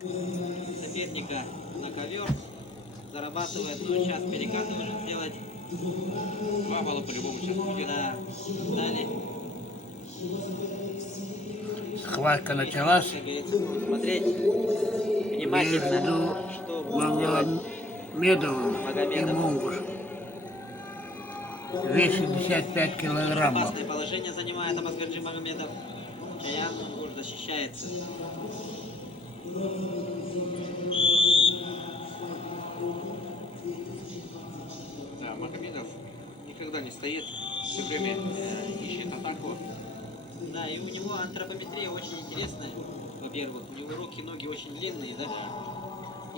Соперника на ковер. Зарабатывает, но сейчас перекат должен сделать. 2 балла по-любому сейчас будет. Да. Далее. Схватка началась. Как говорится, будем смотреть внимательно, Между что будет делать Магомедовым и Магомедов. Мунгуш. Вес 65 килограммов. Опасное положение занимает Абазгаджи Магомедов. Чаян Мунгуш защищается. Да, Магомедов никогда не стоит, все время ищет атаку. Да, и у него антропометрия очень интересная. Во-первых, у него руки, ноги очень длинные, да?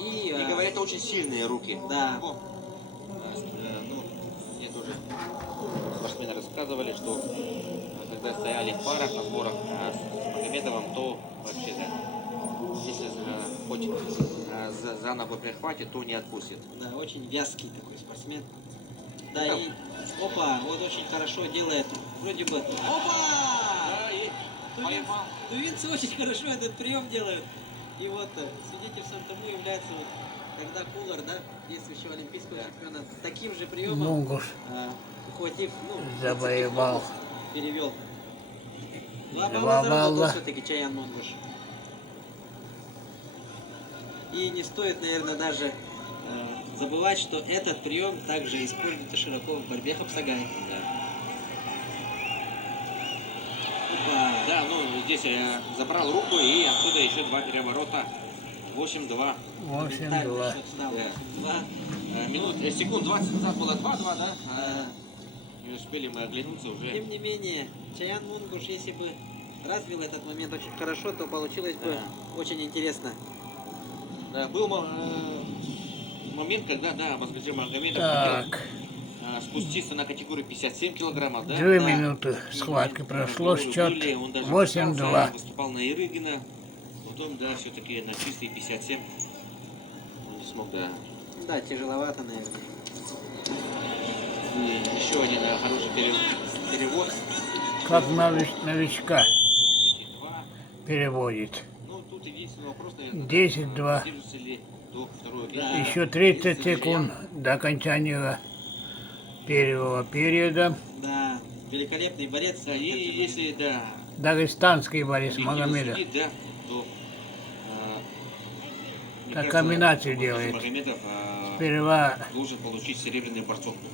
И говорят, очень сильные руки. да. Ну, мне тоже спортсмены рассказывали, что когда стояли в парах на сборах с Магомедовым, то вообще, да, если хоть за ногу прихватит, то не отпустит. Да, очень вязкий такой спортсмен. Да, Да. и опа, вот очень хорошо делает. Вроде бы. Опа! Да, и поймал. Тувинцы очень хорошо этот прием делают. И вот свидетельством тому является вот, когда Кулар, да, действующего олимпийского чемпиона, таким же приемом, Мунгуш ухватив, завоевал. перевел. 2 2 балла заработал балла. все-таки Чаян Мунгуш. И не стоит, наверное, даже забывать, что этот прием также используется широко в борьбе Хапсагай. Опа. Да, ну здесь забрал руку и отсюда еще 2 переворота. 8-2. 8-2. Счет стал Да. 8-2. Секунд 20 назад было 2-2, да? Не успели мы оглянуться уже. Тем не менее, Чаян Мунгуш, если бы развил этот момент очень хорошо, то получилось бы очень интересно. Да, был момент, когда, да, Абазгаджи Магомедов Так, хотел спуститься на категорию 57 килограммов, да? 2 минуты схватки прошло, счет Он даже 8-2. выступал на Ирыгина, потом, да, все-таки на чистые 57 он не смог, да. Да, тяжеловато, наверное. И еще один хороший перевод. Как новичка 10-2. переводит. Ну, тут единственный вопрос, наверное, 10-2. держится ли до второго Да. периода. Еще 30 секунд до окончания первого периода. Да, великолепный борец. Да, и если, да, Дагестанский борец объективно Магомедов. судить, да, то мне Так, кажется, комбинацию Абазгаджи делает. Магомедов Сперва должен получить серебряную борцовку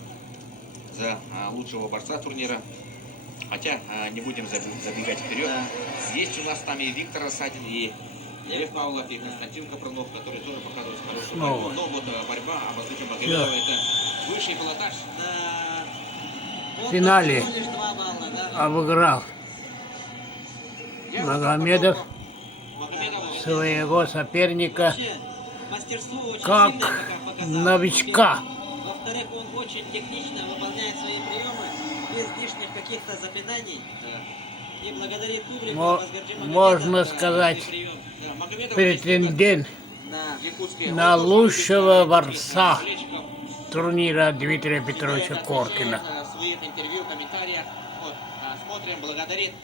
за лучшего борца турнира. Хотя не будем забегать вперед. Да. Есть у нас там и Виктор Осадин, и Лев Павлов, и Константин Капранов, которые тоже показывают хорошую Снова. борьбу. Но вот борьба Абазгаджи Магомедова — это высший пилотаж. Да. В финале Вот всего лишь 2 балла, да. обыграл Магомедов Магомедов своего соперника Вообще, мастерство очень как сильное пока показал. новичка. Во-вторых, он очень технично выполняет свои приемы, без лишних каких-то запинаний. И благодарит публику Абазгаджи Магомедов Можно за сказать, свой прием. Да, Магомедов претендент Да. якутский, на он лучшего должен борца быть болельщиков. турнира Дмитрия Петровича Так, Коркина. в своих интервью, комментариях. Вот, смотрим, благодарит